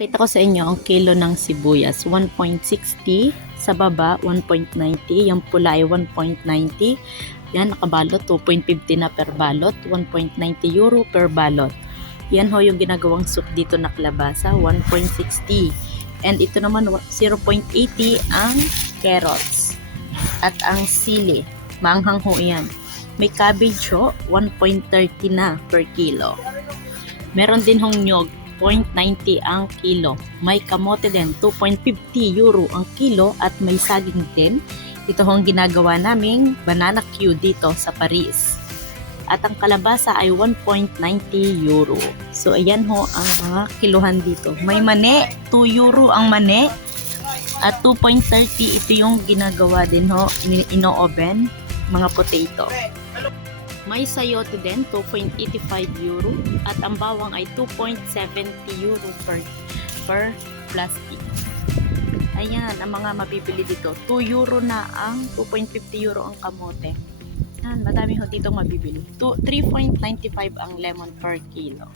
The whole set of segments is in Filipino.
Pakita ko sa inyo ang kilo ng sibuyas. 1.60. Sa baba, 1.90. Yung pula ay 1.90. Yan, nakabalot. 2.50 na per balot. 1.90 euro per balot. Yan ho yung ginagawang soup dito na kalabasa. 1.60. And ito naman, 0.80 ang carrots. At ang sili. Maanghang ho yan. May cabbage ho, 1.30 na per kilo. Meron din hong nyog, 0.90 ang kilo. May kamote din, 2.50 euro ang kilo at may saging din. Ito hong ginagawa naming banana Q dito sa Paris. At ang kalabasa ay 1.90 euro. So ayan ho ang mga kiluhan dito. May mani, 2 euro ang mani. At 2.30 ito yung ginagawa din ho, ino-oven, mga potato. May sayote din, 2.85 euro. At ang bawang ay 2.70 euro per plastic. Ayan, ang mga mabibili dito. 2 euro na ang 2.50 euro ang kamote. Yan, madami ho dito mabibili. 3.95 ang lemon per kilo.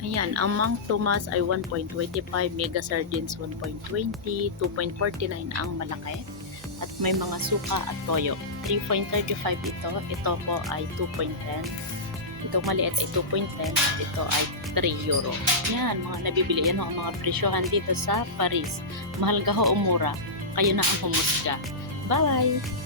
Ayan, ang Mang Tomas ay 1.25, Mega Sardines 1.20, 2.49 ang malaki. At may mga suka at toyo. 3.35 ito. Ito po ay 2.10. Itong maliit ay 2.10. At ito ay 3 euro. Yan, mga nabibili. Yan ho ang mga presyohan dito sa Paris. Mahal ga ho o mura. Kayo na ang humusga. Bye!